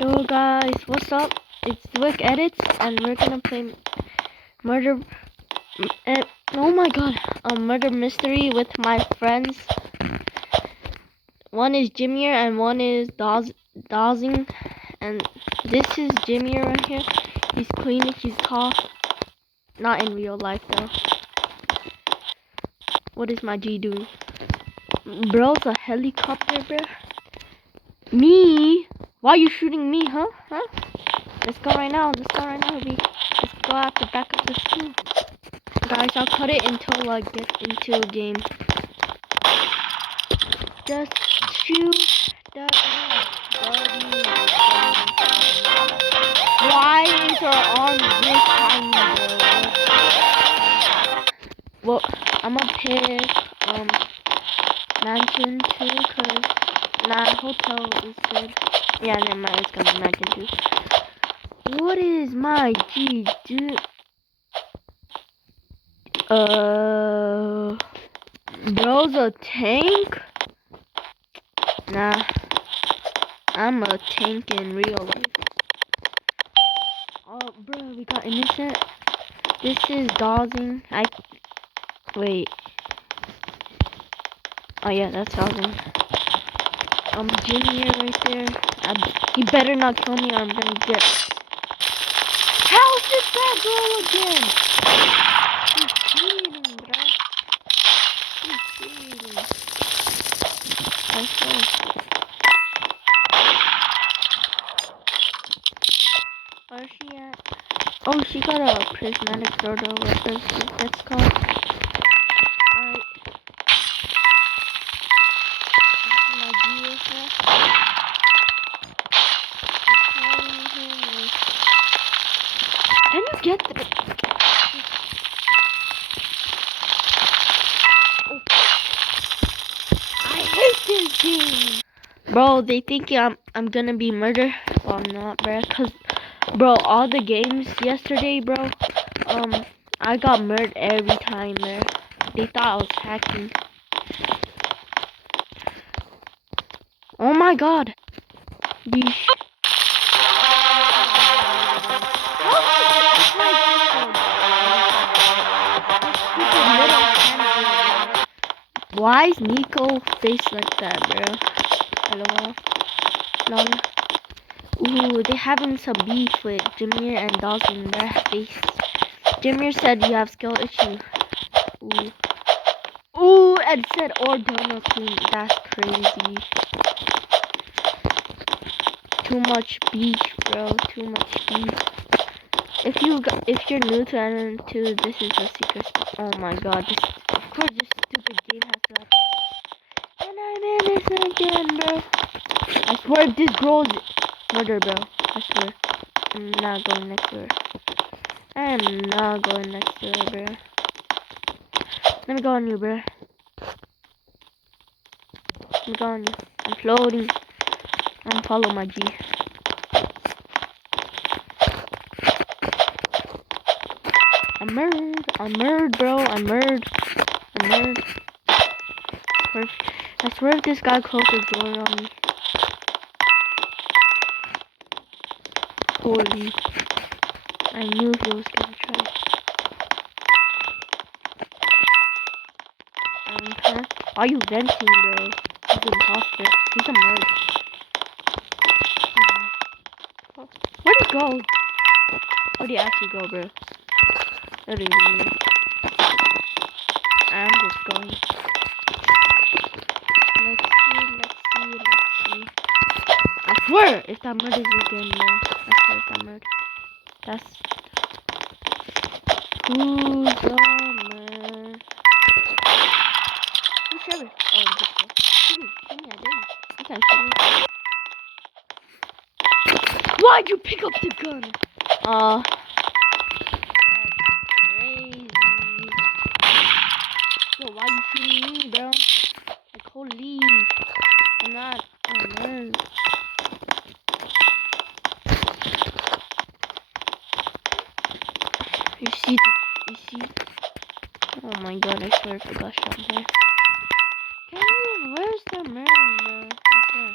Yo guys, what's up? It's Wick Edits, and we're gonna play murder. Oh my god, murder mystery with my friends. One is Jimir and one is Dawsing, and this is Jimir right here. He's cleaning his car. Not in real life though. What is my G doing? Bro's a helicopter, bro. Me? Why are you shooting me, huh? Let's go right now. Let's go at the back of the school. Guys, I'll cut it until I get into a game. Just shoot the gun. Why is her arm this tiny, bro? Well, I'm gonna pick Mansion 2, cause hotel is good. Yeah, never mind, it's gonna be Mansion 2. What is my G do? Bro's a tank? Nah, I'm a tank in real life. Oh, bro, we got innocent. This is Dawsing. Wait. Oh yeah, that's Dawsing. Jimmy right there. He better not kill me or I'm gonna get. How's this that girl again? He's cheating, bro. He's cheating. I swear. Where's she at? Oh, she got a prismatic sword or what that's called. Alright. My G is here. Can you get the... Oh. I hate this game. Bro, they think I'm gonna be murdered. Well, I'm not, bro. Cause, bro, all the games yesterday, bro, I got murdered every time, bro. They thought I was hacking. Oh my god. Why is Nico face like that, bro? Hello? Lol. Ooh, they having some beef with Jimir and Dawson. Their face. Jimir said you have skill issue. Ooh, and said Ordona Queen. That's crazy. Too much beef, bro. Too much beef. If you're new to Island 2, this is a secret spot. Oh my god, of course this stupid game has that. And I'm innocent again, bro. I swear if this girl's murder, bro. I swear. I'm not going next to her. I am not going next to her, bro. Let me go on you, bro. Let me go on you. I'm floating. I'm follow my G. I'm murdered, bro. I'm murdered. I swear if this guy closed the door on me. Holy. I knew he was gonna try. Why are you venting, bro? He's an imposter. He's a murderer. Where'd he go? Where'd he actually go, bro? What do you mean? I'm just going. Let's see. I swear, if that murders again, bro. I swear if that murder. That's... Who's the murder? Who's Trevor? Oh, this guy. Shoot me, I dare you. You can't shoot me. Why'd you pick up the gun? That's crazy. Yo, why you shooting me, bro? Like, holy. I'm not. Oh, man. You see? Oh my god, I swear if I got shot there. Where's the man, bro? Where's that?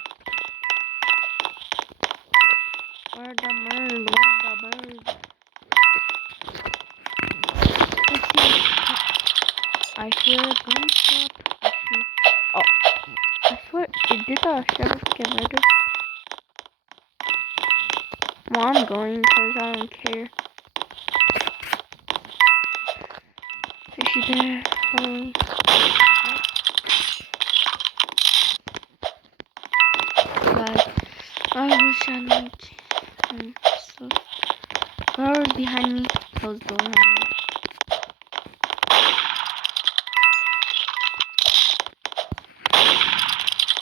the sheriff get murdered? Well, I'm going because I don't care. Is she there? Holy. God, I wish I knew. So, whoever's behind me, close the door.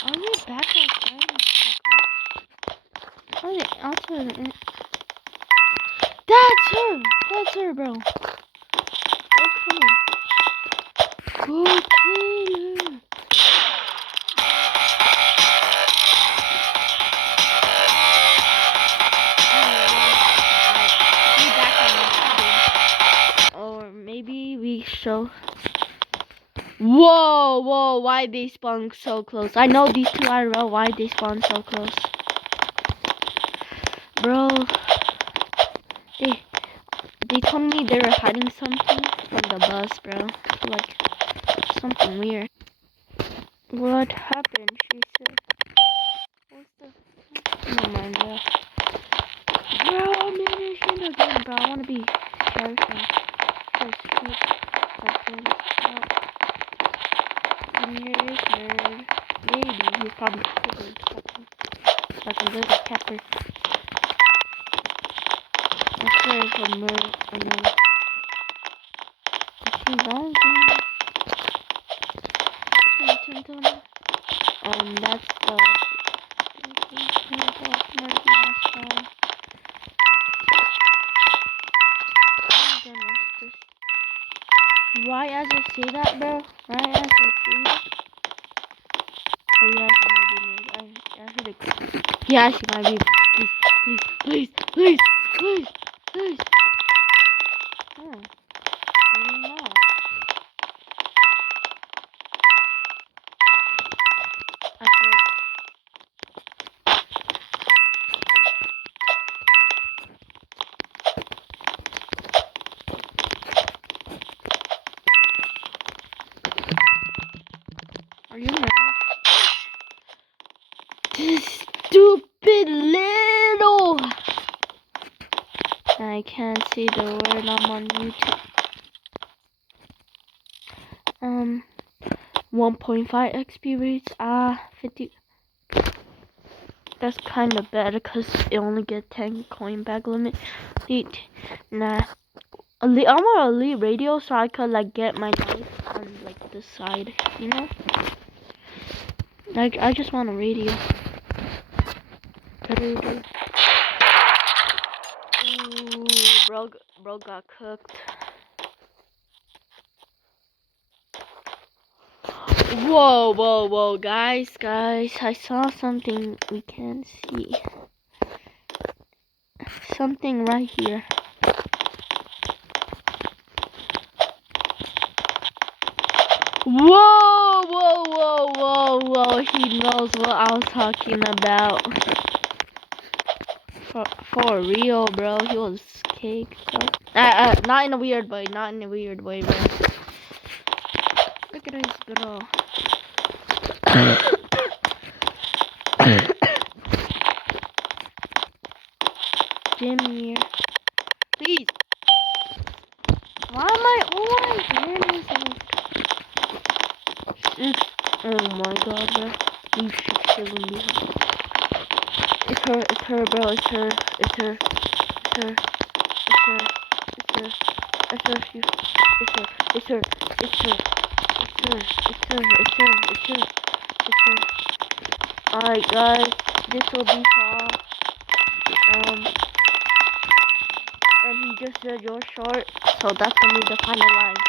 Are you back outside? Are they outside? That's her! That's her, bro. Go kill her. Go kill her. Or maybe we show. Whoa, why they spawn so close? I know these two IRL, why they spawn so close? Bro, they told me they were hiding something from the bus, bro. Like, something weird. What happened? She said. What's the... Never mind, bro. Bro, I'm in again, bro. I wanna be careful. Just keep that thing out. And here is nerd. Maybe he's probably triggered something. Like a little pepper. I swear it's a murder. I know. She's on me. That's the Right as I say that, bro. Right as I say that. Oh yeah, she might be made. I heard it. Yeah, she might be. Please. Oh, I don't know. I heard. Are you mad? This stupid little. I can't see the word. I'm on YouTube. 1.5 XP rates. 50. That's kind of bad because it only get 10 coin bag limit. Nah. I'm on elite radio so I could like get my knife on like the side, you know? Like I just want a radio. Ooh, bro got cooked. Whoa, guys, I saw something we can't see. Something right here. Whoa, he knows what I was talking about. For real, bro, he was cake, bro. Not in a weird way, bro. Look at this girl. Jim here. Please. Why am I always hearing this? Oh my god, bro. You should kill me. It's her, bro. It's her. Alright, guys. This will be Paul. And he just said you're short. So that's gonna be the final line.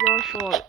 You're short.